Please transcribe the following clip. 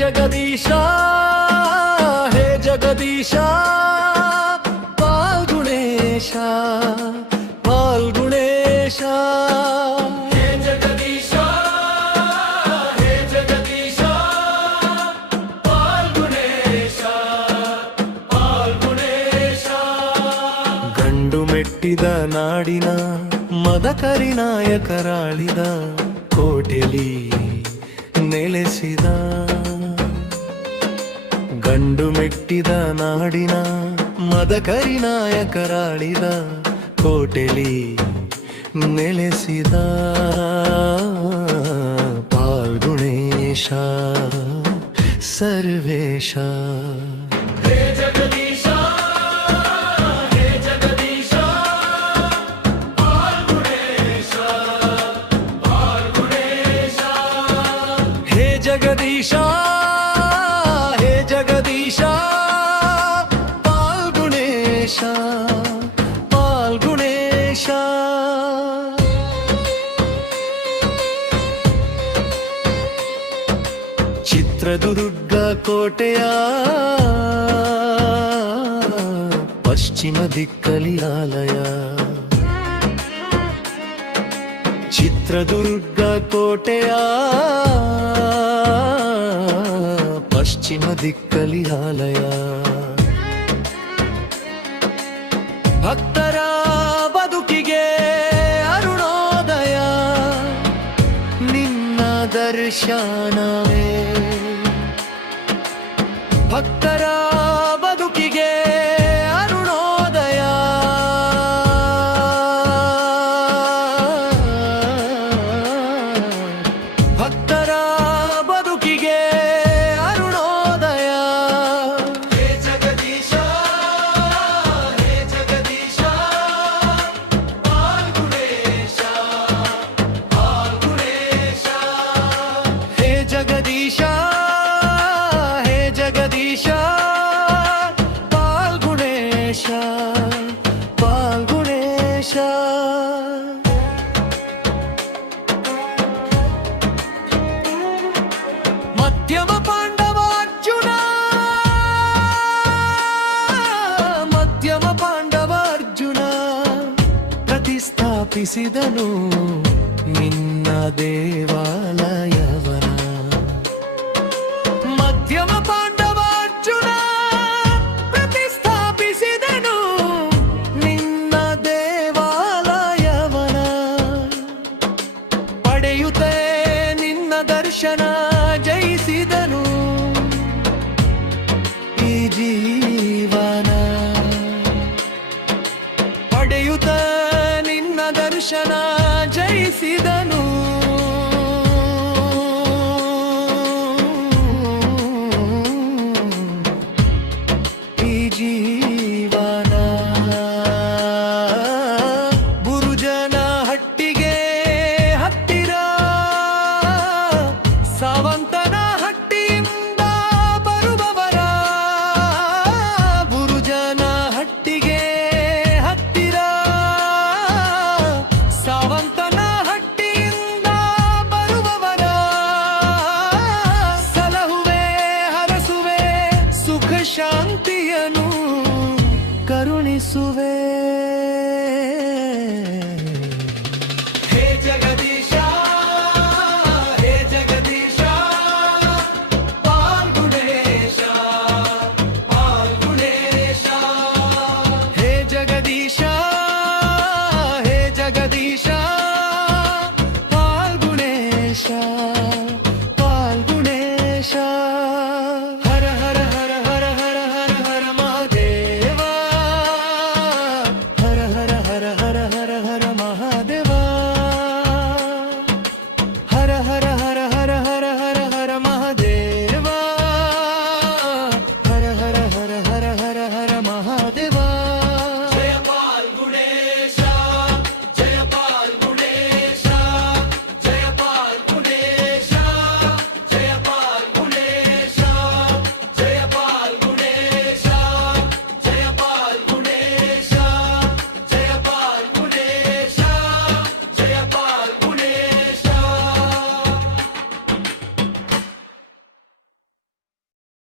जगदीशा हे जगदीशा फाल्गुणेशा फाल्गुणेशा हे जगदीशा हे जगदीशा फाल्गुणेशा फाल्गुणेशा ಗಂಡು ಮೆಟ್ಟಿದ ನಾಡಿನ ಮದಕರಿ ನಾಯಕರಾಳಿದ ಕೋಟೆಲಿ ನೆಲೆಸಿದ ಗಂಡು ಮೆಟ್ಟಿದ ನಾಡಿನ ಮದಕರಿ ನಾಯಕರಾಳಿದ ಕೋಟೆಲಿ ನೆಲೆಸಿದ ಪಾಲ್ಗುಣೇಶ ಸರ್ವೇಶ हे जगदीशा हे जगदीशा फाल्गुणेशा फाल्गुणेशा हे जगदीशा हे जगदीशा फाल्गुणेश फाल्गुणेश ಚಿತ್ರದುರ್ಗ ಕೋಟೆಯ ಪಶ್ಚಿಮ ದಿಕ್ಕಲಿ ಆಲಯ ಚಿತ್ರದುರ್ಗ ಕೋಟೆಯ ಪಶ್ಚಿಮ ದಿಕ್ಕಲಿ ಆಲಯ ಭಕ್ತರ ಬದುಕಿಗೆ ಅರುಣೋದಯ ನಿನ್ನ ದರ್ಶನವೇ ಭಕ್ತರ ಬದುಕಿಗೆ ಅರುಣೋದಯ ಭಕ್ತರ ಬದುಕಿಗೆ ಅರುಣೋದಯ हे जगदीशा हे जगदीशा फाल्गुणेशा फाल्गुणेशा हे जगदीशा हे जगदीशा फाल्गुणेश फाल्गुणेश ಮಧ್ಯಮ ಪಾಂಡವಾರ್ಜುನ ಮಧ್ಯಮ ಪಾಂಡವಾರ್ಜುನ ಪ್ರತಿಷ್ಠಾಪಿಸಿದನು ನಿನ್ನ ದೇವಾಲಯವನ ಮಧ್ಯಮ ಪಾಂಡವಾರ್ಜುನ ಪ್ರತಿಷ್ಠಾಪಿಸಿದನು ನಿನ್ನ ದೇವಾಲಯವನ ಪಡೆಯುತ್ತೆ ನಿನ್ನ ದರ್ಶನ